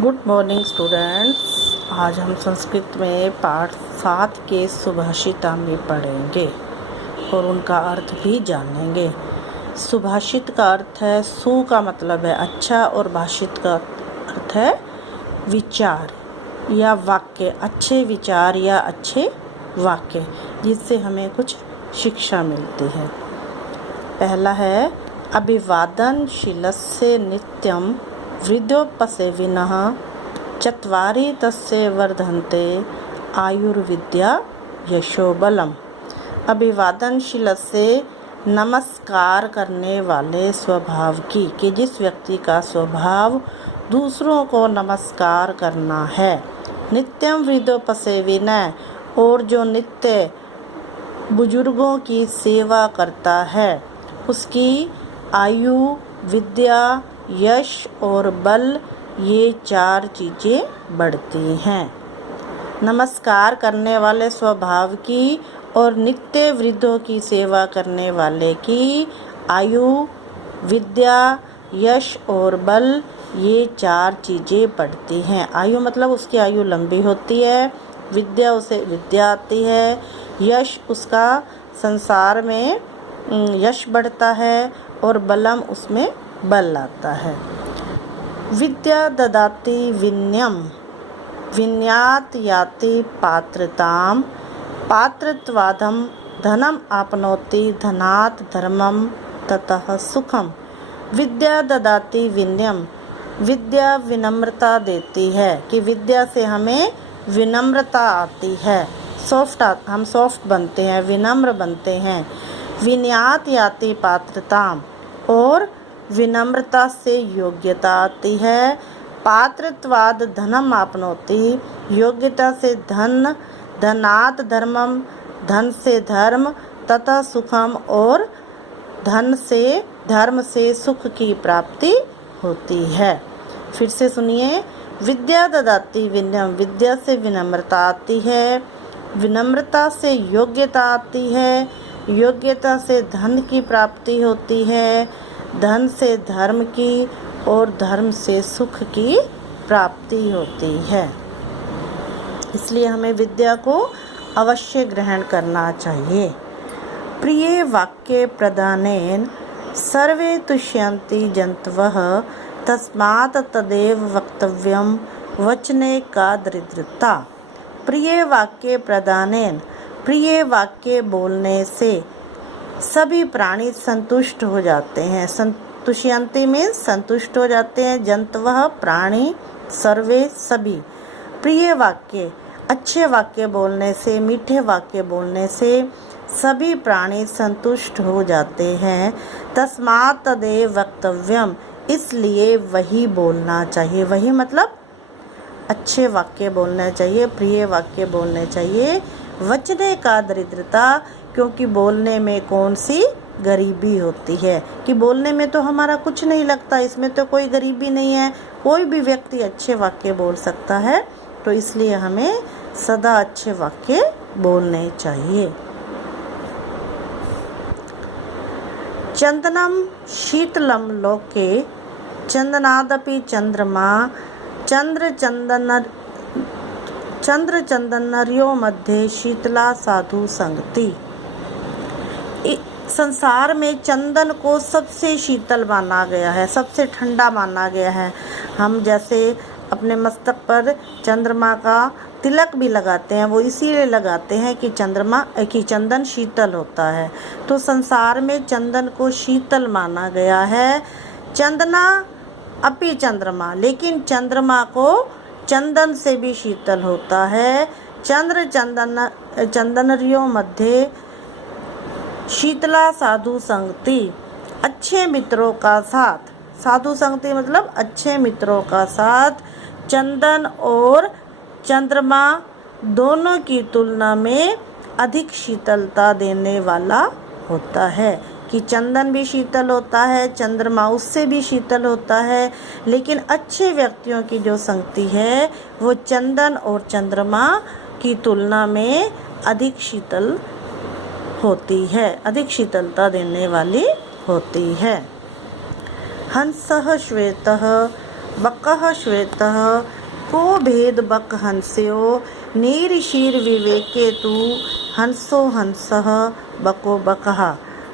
Good morning students. आज हम संस्कृत में पाठ 7 के सुभाषितानि पढ़ेंगे और उनका अर्थ भी जानेंगे। सुभाषित का अर्थ है सु का मतलब है अच्छा और भाषित का अर्थ है विचार या वाक्य, अच्छे विचार या अच्छे वाक्य जिससे हमें कुछ शिक्षा मिलती है। पहला है अभिवादनशीलस्य नित्यं वृद्धोपसेविनः चत्वारि तस्य वर्धन्ते आयुर्विद्या यशोबलम। अभिवादनशील से नमस्कार करने वाले स्वभाव की, कि जिस व्यक्ति का स्वभाव दूसरों को नमस्कार करना है। नित्यम वृद्धोपसेविनः, और जो नित्य बुजुर्गों की सेवा करता है उसकी आयु, विद्या, यश और बल, ये 4 चीज़ें बढ़ती हैं। नमस्कार करने वाले स्वभाव की और नित्य वृद्धों की सेवा करने वाले की आयु, विद्या, यश और बल, ये 4 चीज़ें बढ़ती हैं। आयु मतलब उसकी आयु लंबी होती है, विद्या उसे विद्या आती है, यश उसका संसार में यश बढ़ता है और बलम उसमें बल आता है। विद्या ददाति विनयम विनयात याति पात्रताम पात्रत्वादम धनम आपनोति धनात् धर्मम ततः सुखम। विद्या ददाति विनयम, विद्या विनम्रता देती है, कि विद्या से हमें विनम्रता आती है, हम सॉफ्ट बनते हैं, विनम्र बनते हैं। विनयात याति पात्रताम, और विनम्रता से योग्यता आती है। पात्रत्वाद धनम आपनोति, योग्यता से धन, धनात् धर्मम, धन से धर्म, तथा सुखम, और धन से धर्म से सुख की प्राप्ति होती है। फिर से सुनिए। विद्या ददाति विनयम, विद्या से विनम्रता आती है, विनम्रता से योग्यता आती है, योग्यता से धन की प्राप्ति होती है, धन से धर्म की, और धर्म से सुख की प्राप्ति होती है। इसलिए हमें विद्या को अवश्य ग्रहण करना चाहिए। प्रिय वाक्य प्रदानेन सर्वे तुष्यन्ति जन्तवः तस्मात् तदेव वक्तव्यम वचने का दरिद्रता। प्रिय वाक्य प्रदानेन, प्रिय वाक्य बोलने से सभी प्राणी संतुष्ट हो जाते हैं। संतुष्यन्ति में संतुष्ट हो जाते हैं, जंतवः प्राणी, सर्वे सभी। प्रिय वाक्य, अच्छे वाक्य बोलने से, मीठे वाक्य बोलने से सभी प्राणी संतुष्ट हो जाते हैं। तस्मात् तदेव वक्तव्यम, इसलिए वही बोलना चाहिए। वही मतलब अच्छे वाक्य बोलने चाहिए, प्रिय वाक्य बोलने चाहिए। वचने का दरिद्रता, क्योंकि बोलने में कौन सी गरीबी होती है, कि बोलने में तो हमारा कुछ नहीं लगता, इसमें तो कोई गरीबी नहीं है, कोई भी व्यक्ति अच्छे वाक्य बोल सकता है। तो इसलिए हमें सदा अच्छे वाक्य बोलने चाहिए। चंदनम शीतलम लोके चंदनादपि चंद्रमा चंद्र चंदनर्यो मध्ये शीतला साधु संगति। संसार में चंदन को सबसे शीतल माना गया है, सबसे ठंडा माना गया है। हम जैसे अपने मस्तक पर चंद्रमा का तिलक भी लगाते हैं, वो इसीलिए लगाते हैं कि चंदन शीतल होता है। तो संसार में चंदन को शीतल माना गया है। चंदना अपि चंद्रमा, लेकिन चंद्रमा को चंदन से भी शीतल होता है। चंदनर्यो मध्य शीतला साधु संगति, अच्छे मित्रों का साथ। साधु संगति मतलब अच्छे मित्रों का साथ चंदन और चंद्रमा दोनों की तुलना में अधिक शीतलता देने वाला होता है। कि चंदन भी शीतल होता है, चंद्रमा उससे भी शीतल होता है, लेकिन अच्छे व्यक्तियों की जो संगति है वो चंदन और चंद्रमा की तुलना में अधिक शीतल होती है, अधिक शीतलता देने वाली होती है। हंसः श्वेतः बकः श्वेतः को भेद बक हंस्यो नीरिशीर विवेके तु हंसो हंसः बको बकः।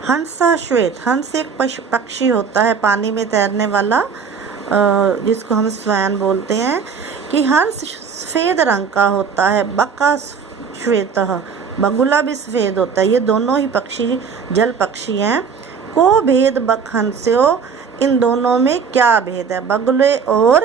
हंस श्वेत, हंस एक पक्षी होता है पानी में तैरने वाला, जिसको हम स्वयं बोलते हैं कि हंस सफ़ेद रंग का होता है। बका श्वेतः, बगुला भी सफ़ेद होता है। ये दोनों ही पक्षी जल पक्षी हैं। को भेद बक हंस्यो, इन दोनों में क्या भेद है? बगुले और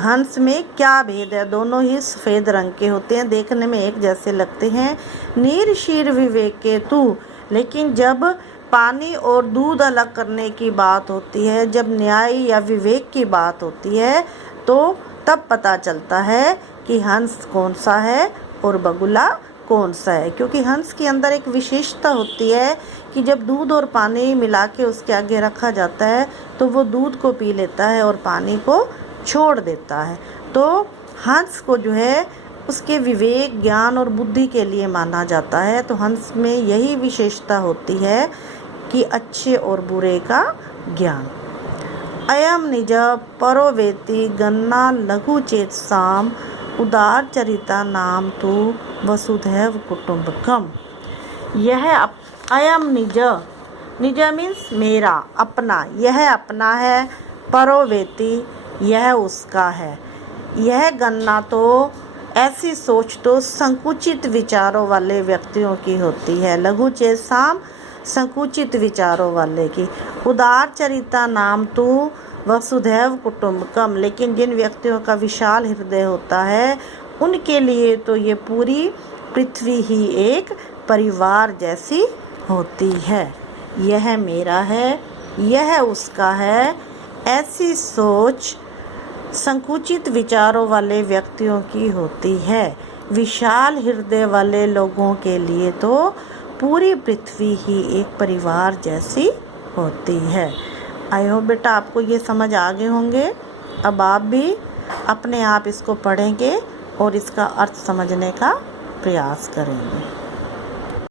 हंस में क्या भेद है? दोनों ही सफ़ेद रंग के होते हैं, देखने में एक जैसे लगते हैं। नीर शीर विवेके तु, लेकिन जब पानी और दूध अलग करने की बात होती है, जब न्याय या विवेक की बात होती है, तो तब पता चलता है कि हंस कौन सा है और बगुला कौन सा है। क्योंकि हंस के अंदर एक विशेषता होती है कि जब दूध और पानी मिला के उसके आगे रखा जाता है तो वो दूध को पी लेता है और पानी को छोड़ देता है। तो हंस को जो है उसके विवेक, ज्ञान और बुद्धि के लिए माना जाता है। तो हंस में यही विशेषता होती है कि अच्छे और बुरे का ज्ञान। अयम निज परो वेति गन्ना लघु चेतसाम उदार चरिता नाम तु वसुधैव कुटुंबकम। यह अयम निज, निज मीन्स मेरा, अपना, यह अपना है। परो वेति, यह उसका है। यह गन्ना तो ऐसी सोच तो संकुचित विचारों वाले व्यक्तियों की होती है। लघु चेतसाम, संकुचित विचारों वाले की। उदार चरिता नाम तु वसुधैव कुटुंबकम, लेकिन जिन व्यक्तियों का विशाल हृदय होता है उनके लिए तो ये पूरी पृथ्वी ही एक परिवार जैसी होती है। यह मेरा है, यह उसका है, ऐसी सोच संकुचित विचारों वाले व्यक्तियों की होती है। विशाल हृदय वाले लोगों के लिए तो पूरी पृथ्वी ही एक परिवार जैसी होती है। आई होप बेटा आपको ये समझ आ गए होंगे। अब आप भी अपने आप इसको पढ़ेंगे और इसका अर्थ समझने का प्रयास करेंगे।